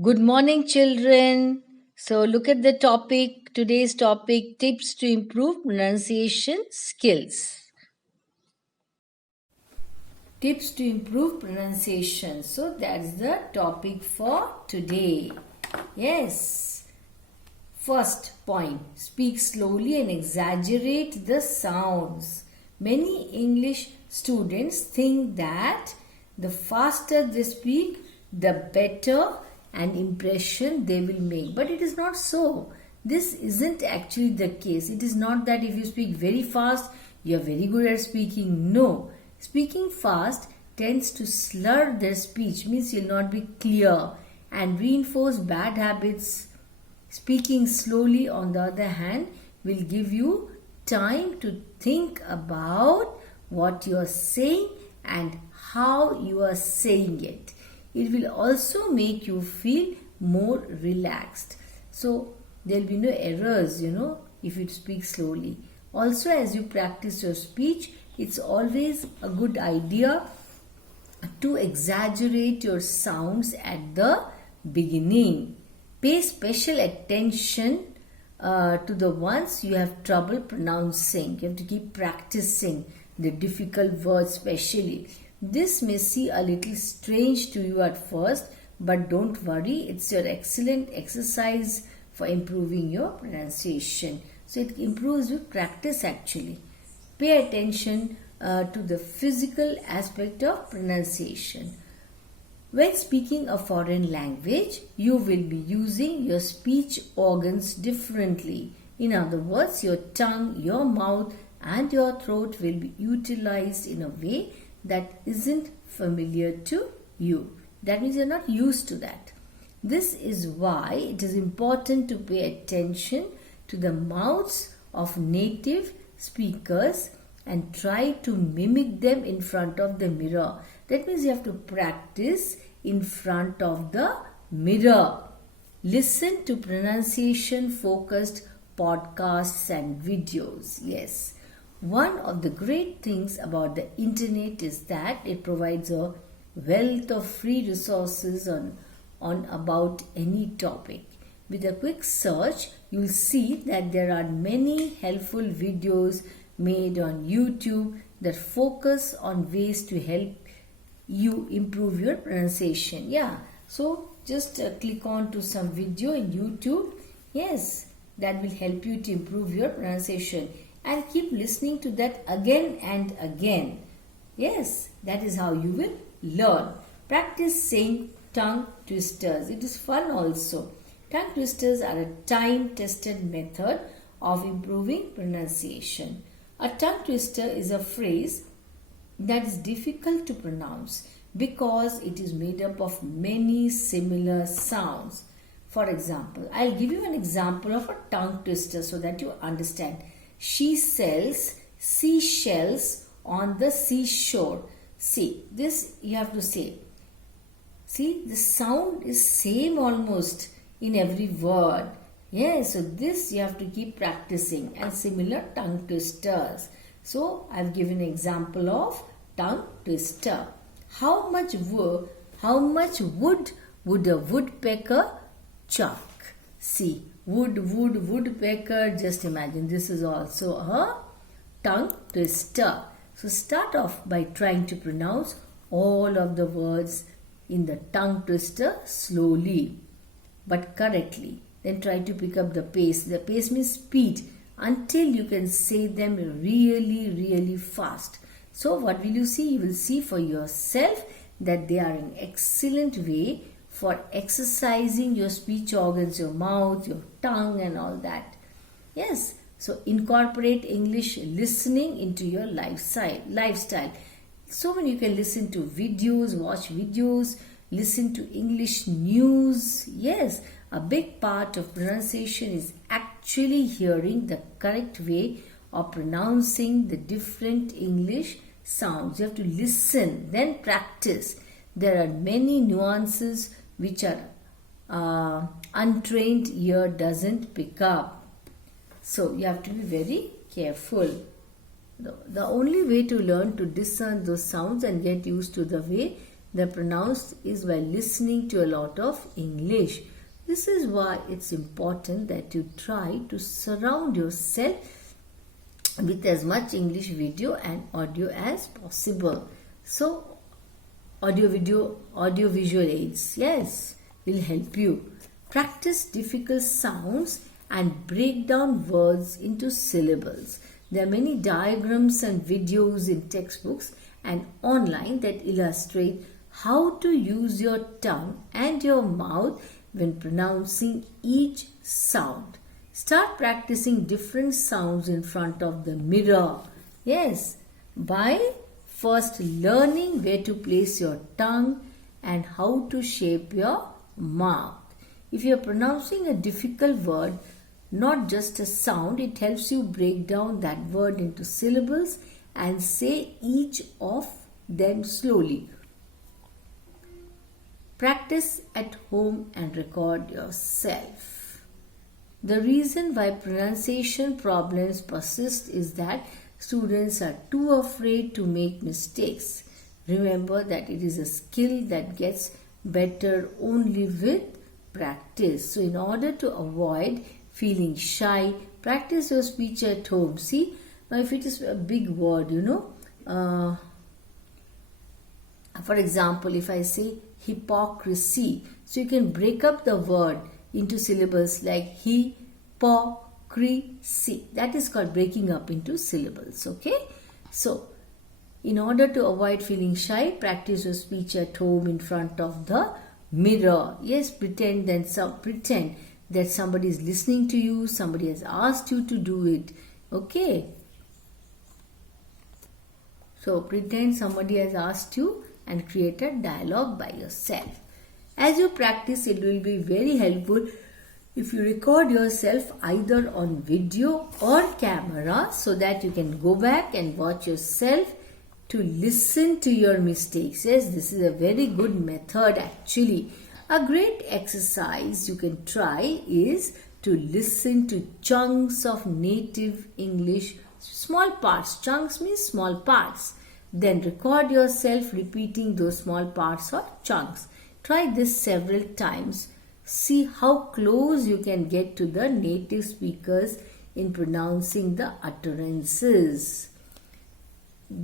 Good morning, children. So, look at the topic. Today's topic, tips to improve pronunciation skills. Tips to improve pronunciation. So, that's the topic for today. Yes. First point, speak slowly and exaggerate the sounds. Many English students think that the faster they speak, the better an impression they will make. But it is not so. This isn't actually the case. It is not that if you speak very fast, you are very good at speaking. No. Speaking fast tends to slur their speech, means you'll not be clear and reinforce bad habits. Speaking slowly, on the other hand, will give you time to think about what you are saying and how you are saying it. It will also make you feel more relaxed. So, there will be no errors, if you speak slowly. Also, as you practice your speech, it's always a good idea to exaggerate your sounds at the beginning. Pay special attention to the ones you have trouble pronouncing. You have to keep practicing the difficult words especially. This may seem a little strange to you at first, but don't worry, it's your excellent exercise for improving your pronunciation. So it improves with practice actually. Pay attention to the physical aspect of pronunciation. When speaking a foreign language, you will be using your speech organs differently. In other words, your tongue, your mouth, and your throat will be utilized in a way that isn't familiar to you. That means you're not used to that. This is why it is important to pay attention to the mouths of native speakers and try to mimic them in front of the mirror. That means you have to practice in front of the mirror. Listen to pronunciation focused podcasts and videos. Yes. One of the great things about the internet is that it provides a wealth of free resources on about any topic. With a quick search, you'll see that there are many helpful videos made on YouTube that focus on ways to help you improve your pronunciation. Yeah, so just click on to some video in YouTube. Yes, that will help you to improve your pronunciation and keep listening to that again and again. Yes, that is how you will learn. Practice saying tongue twisters. It is fun also. Tongue twisters are a time-tested method of improving pronunciation. A tongue twister is a phrase that is difficult to pronounce because it is made up of many similar sounds. For example, I'll give you an example of a tongue twister so that you understand. She sells seashells on the seashore. See, this you have to say. See, the sound is same almost in every word. Yes, so this you have to keep practicing and similar tongue twisters. So, I've given an example of tongue twister. How much wood would a woodpecker chuck? See, woodpecker, just imagine this is also a tongue twister. So, start off by trying to pronounce all of the words in the tongue twister slowly but correctly. Then try to pick up the pace. The pace means speed until you can say them really, really fast. So what will you see? You will see for yourself that they are an excellent way for exercising your speech organs, your mouth, your tongue and all that. Yes, so incorporate English listening into your lifestyle. So when you can listen to videos, watch videos, listen to English news. Yes, a big part of pronunciation is actually hearing the correct way of pronouncing the different English sounds. You have to listen, then practice. There are many nuances which are untrained ear doesn't pick up. So you have to be very careful. The only way to learn to discern those sounds and get used to the way the pronounced is by listening to a lot of English. This is why it's important that you try to surround yourself with as much English video and audio as possible. So, audio visual aids, yes, will help you. Practice difficult sounds and break down words into syllables. There are many diagrams and videos in textbooks and online that illustrate how to use your tongue and your mouth when pronouncing each sound. Start practicing different sounds in front of the mirror. Yes, by first learning where to place your tongue and how to shape your mouth. If you are pronouncing a difficult word, not just a sound, it helps you break down that word into syllables and say each of them slowly. Practice at home and record yourself. The reason why pronunciation problems persist is that students are too afraid to make mistakes. Remember that it is a skill that gets better only with practice. So in order to avoid feeling shy, practice your speech at home. See, now if it is a big word, for example, if I say hypocrisy, so you can break up the word into syllables like hypocrisy. That is called breaking up into syllables, okay? So, in order to avoid feeling shy, practice your speech at home in front of the mirror. Yes, pretend that somebody is listening to you, somebody has asked you to do it, okay? So, pretend somebody has asked you and create a dialogue by yourself. As you practice, it will be very helpful if you record yourself either on video or camera so that you can go back and watch yourself to listen to your mistakes. Yes, this is a very good method actually. A great exercise you can try is to listen to chunks of native English, small parts. Chunks means small parts. Then record yourself repeating those small parts or chunks. Try this several times. See how close you can get to the native speakers in pronouncing the utterances.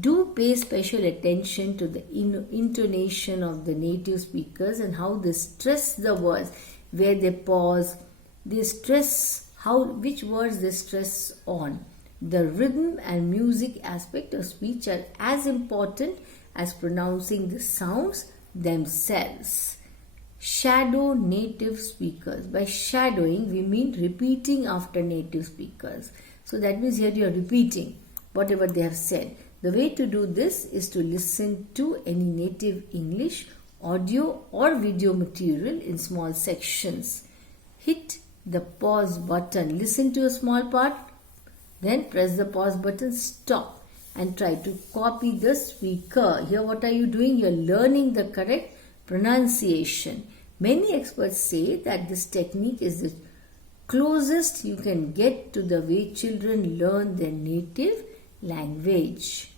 Do pay special attention to the intonation of the native speakers and how they stress the words, where they pause, they stress which words they stress on. The rhythm and music aspect of speech are as important as pronouncing the sounds themselves. Shadow native speakers. By shadowing, we mean repeating after native speakers. So that means here you are repeating whatever they have said. The way to do this is to listen to any native English audio or video material in small sections. Hit the pause button. Listen to a small part. Then press the pause button, stop and try to copy the speaker. Here what are you doing? You are learning the correct pronunciation. Many experts say that this technique is the closest you can get to the way children learn their native language.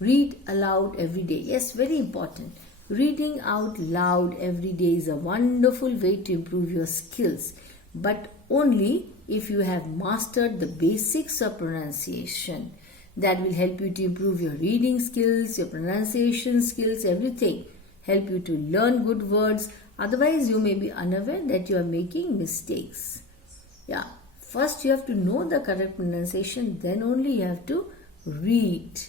Read aloud every day. Yes, very important. Reading out loud every day is a wonderful way to improve your skills, but only if you have mastered the basics of pronunciation. That will help you to improve your reading skills, your pronunciation skills, everything. Help you to learn good words. Otherwise, you may be unaware that you are making mistakes. Yeah, first you have to know the correct pronunciation, then only you have to read.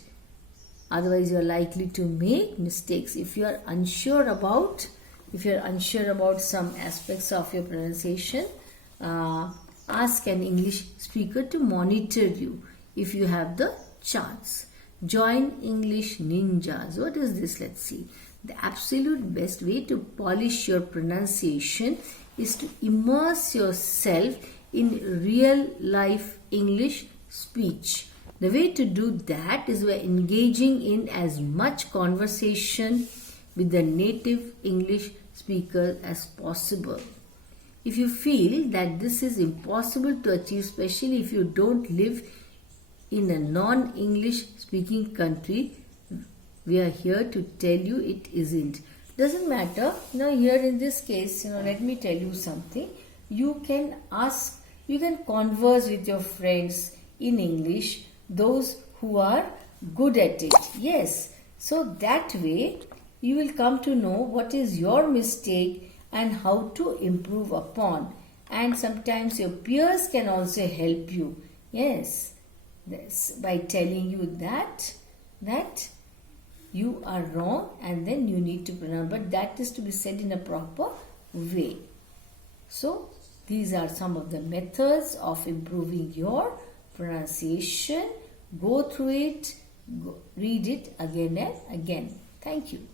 Otherwise, you are likely to make mistakes. If you are unsure about some aspects of your pronunciation, ask an English speaker to monitor you if you have the chance. Join English Ninjas. What is this? Let's see. The absolute best way to polish your pronunciation is to immerse yourself in real life English speech. The way to do that is by engaging in as much conversation with the native English speaker as possible. If you feel that this is impossible to achieve, especially if you don't live in a non-English speaking country, we are here to tell you it isn't. Doesn't matter. Now here in this case, let me tell you something. You can ask, you can converse with your friends in English, those who are good at it. Yes. So that way you will come to know what is your mistake and how to improve upon. And sometimes your peers can also help you. Yes. This, by telling you that you are wrong and then you need to pronounce, but that is to be said in a proper way. So these are some of the methods of improving your pronunciation. Go through it, read it again and again. Thank you.